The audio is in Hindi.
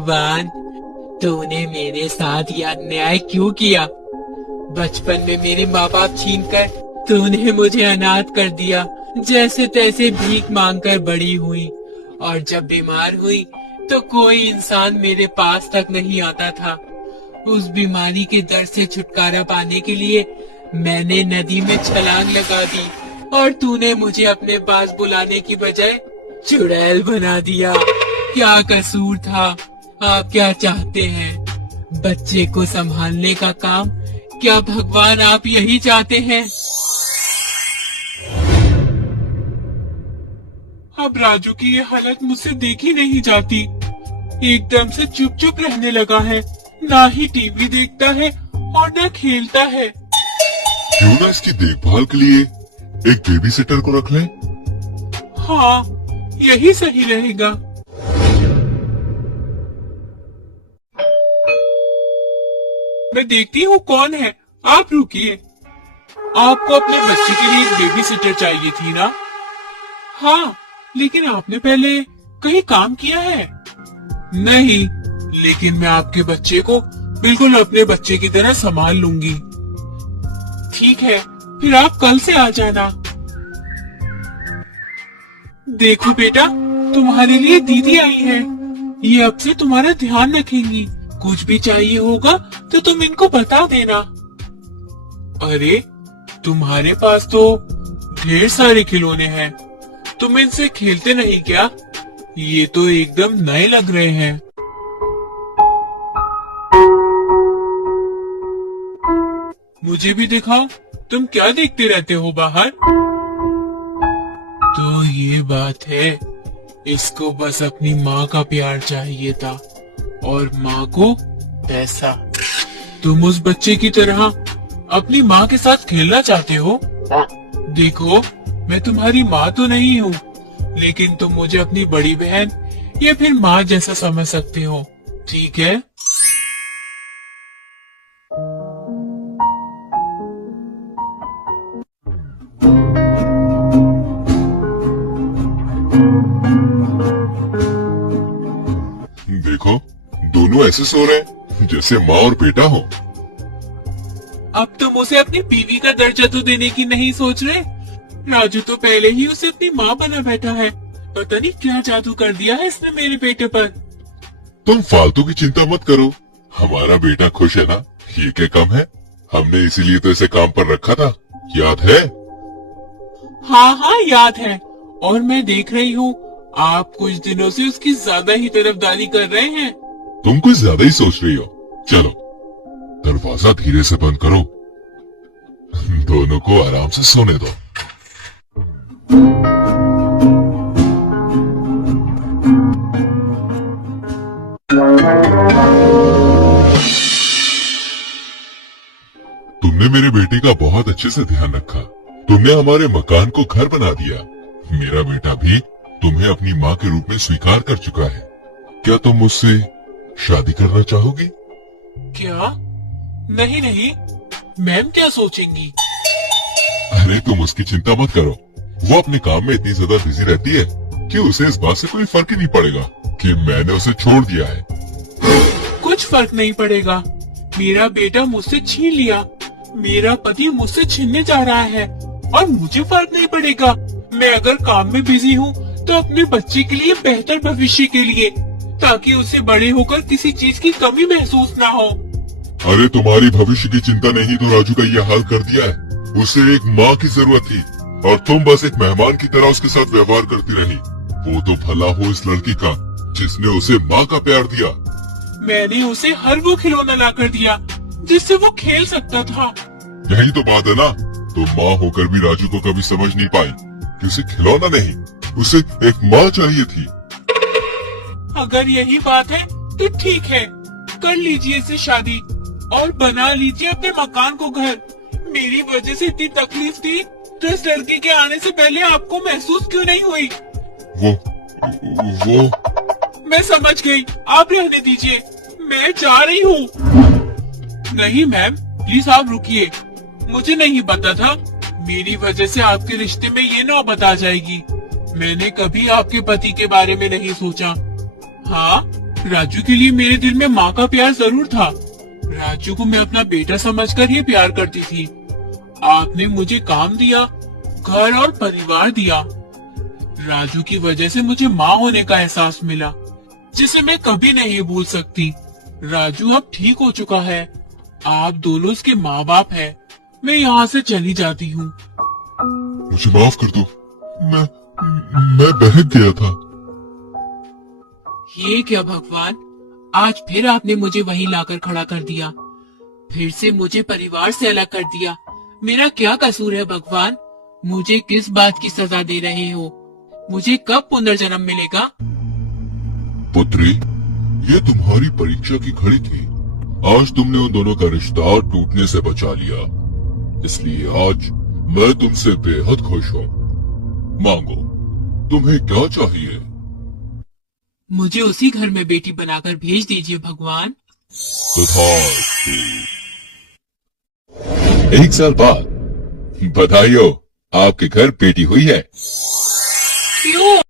वान, तूने मेरे साथ ये अन्याय क्यों किया? बचपन में मेरे माँ बाप छीनकर तूने मुझे अनाथ कर दिया। जैसे तैसे भीख मांगकर बड़ी हुई, और जब बीमार हुई तो कोई इंसान मेरे पास तक नहीं आता था। उस बीमारी के दर्द से छुटकारा पाने के लिए मैंने नदी में छलांग लगा दी, और तूने मुझे अपने पास बुलाने की बजाय चुड़ैल बना दिया। क्या कसूर था? आप क्या चाहते हैं? बच्चे को संभालने का काम? क्या भगवान आप यही चाहते हैं? अब राजू की ये हालत मुझसे देखी नहीं जाती। एकदम से चुप चुप रहने लगा है, ना ही टीवी देखता है और ना खेलता है। क्यों ना इसकी देखभाल के लिए एक बेबी सिटर को रख लें? हाँ, यही सही रहेगा। मैं देखती हूँ कौन है। आप रुकिए। आपको अपने बच्चे के लिए एक बेबी सिटर चाहिए थी ना? हाँ, लेकिन आपने पहले कहीं काम किया है? नहीं, लेकिन मैं आपके बच्चे को बिल्कुल अपने बच्चे की तरह संभाल लूंगी। ठीक है, फिर आप कल से आ जाना। देखो बेटा, तुम्हारे लिए दीदी आई है। ये अब से तुम्हारा ध्यान रखेंगी। कुछ भी चाहिए होगा तो तुम इनको बता देना। अरे, तुम्हारे पास तो ढेर सारे खिलौने हैं। तुम इनसे खेलते नहीं क्या? ये तो एकदम नए लग रहे हैं। मुझे भी दिखाओ। तुम क्या देखते रहते हो बाहर? तो ये बात है, इसको बस अपनी माँ का प्यार चाहिए था, और माँ को पैसा। तुम उस बच्चे की तरह अपनी माँ के साथ खेलना चाहते हो? देखो, मैं तुम्हारी माँ तो नहीं हूँ, लेकिन तुम मुझे अपनी बड़ी बहन या फिर माँ जैसा समझ सकते हो, ठीक है? देखो, दोनों ऐसे सो रहे हैं जैसे माँ और बेटा हो। अब तुम उसे अपनी बीवी का दर्जा तो देने की नहीं सोच रहे? राजू तो पहले ही उसे अपनी माँ बना बैठा है। पता नहीं क्या जादू कर दिया है इसने मेरे बेटे पर। तुम फालतू की चिंता मत करो, हमारा बेटा खुश है ना, ये क्या कम है? हमने इसीलिए तो इसे काम पर रखा था, याद है? हाँ हाँ, याद है। और मैं देख रही हूँ आप कुछ दिनों से उसकी ज्यादा ही तरफदारी कर रहे हैं। तुम कुछ ज्यादा ही सोच रही हो। चलो, दरवाजा धीरे से बंद करो। दोनों को आराम से सोने दो। तुमने मेरे बेटे का बहुत अच्छे से ध्यान रखा। तुमने हमारे मकान को घर बना दिया। मेरा बेटा भी तुम्हें अपनी माँ के रूप में स्वीकार कर चुका है। क्या तुम मुझसे शादी करना चाहोगी? क्या? नहीं नहीं, मैम क्या सोचेंगी? अरे, तुम उसकी चिंता मत करो। वो अपने काम में इतनी ज्यादा बिजी रहती है कि उसे इस बात से कोई फर्क ही नहीं पड़ेगा कि मैंने उसे छोड़ दिया है। कुछ फर्क नहीं पड़ेगा। मेरा बेटा मुझसे छीन लिया, मेरा पति मुझसे छीनने जा रहा है, और मुझे फर्क नहीं पड़ेगा। मैं अगर काम में बिजी हूँ तो अपने बच्चे के लिए, बेहतर भविष्य के लिए, ताकि उसे बड़े होकर किसी चीज की कमी महसूस ना हो। अरे, तुम्हारी भविष्य की चिंता ने ही तो राजू का यह हाल कर दिया है। उसे एक माँ की जरूरत थी, और तुम बस एक मेहमान की तरह उसके साथ व्यवहार करती रही। वो तो भला हो इस लड़की का जिसने उसे माँ का प्यार दिया। मैंने उसे हर वो खिलौना ला कर दिया जिससे वो खेल सकता था। यही तो बात है ना, तो माँ होकर भी राजू को कभी समझ नहीं पाई कि उसे खिलौना नहीं, उसे एक माँ चाहिए थी। अगर यही बात है तो ठीक है, कर लीजिए इससे शादी और बना लीजिए अपने मकान को घर। मेरी वजह से इतनी तकलीफ थी तो इस लड़की के आने से पहले आपको महसूस क्यों नहीं हुई? वो मैं समझ गई, आप रहने दीजिए, मैं जा रही हूँ। नहीं मैम, प्लीज आप रुकिए। मुझे नहीं पता था मेरी वजह से आपके रिश्ते में ये नौबत आ जाएगी। मैंने कभी आपके पति के बारे में नहीं सोचा। हाँ, राजू के लिए मेरे दिल में माँ का प्यार जरूर था। राजू को मैं अपना बेटा समझकर ही प्यार करती थी। आपने मुझे काम दिया, घर और परिवार दिया। राजू की वजह से मुझे माँ होने का एहसास मिला, जिसे मैं कभी नहीं भूल सकती। राजू अब ठीक हो चुका है। आप दोनों उसके माँ बाप हैं। मैं यहाँ से चली जाती हूँ। मुझे माफ कर दो, मैं बहक गया था। ये क्या भगवान, आज फिर आपने मुझे वहीं लाकर खड़ा कर दिया। फिर से मुझे परिवार से अलग कर दिया। मेरा क्या कसूर है भगवान? मुझे किस बात की सजा दे रहे हो? मुझे कब पुनर्जन्म मिलेगा? पुत्री, ये तुम्हारी परीक्षा की घड़ी थी। आज तुमने उन दोनों का रिश्ता टूटने से बचा लिया, इसलिए आज मैं तुमसे बेहद खुश हूँ। मांगो, तुम्हें क्या चाहिए? मुझे उसी घर में बेटी बनाकर भेज दीजिए भगवान। तथास्तु। 1 साल बाद बधाई हो, आपके घर बेटी हुई है। क्यों?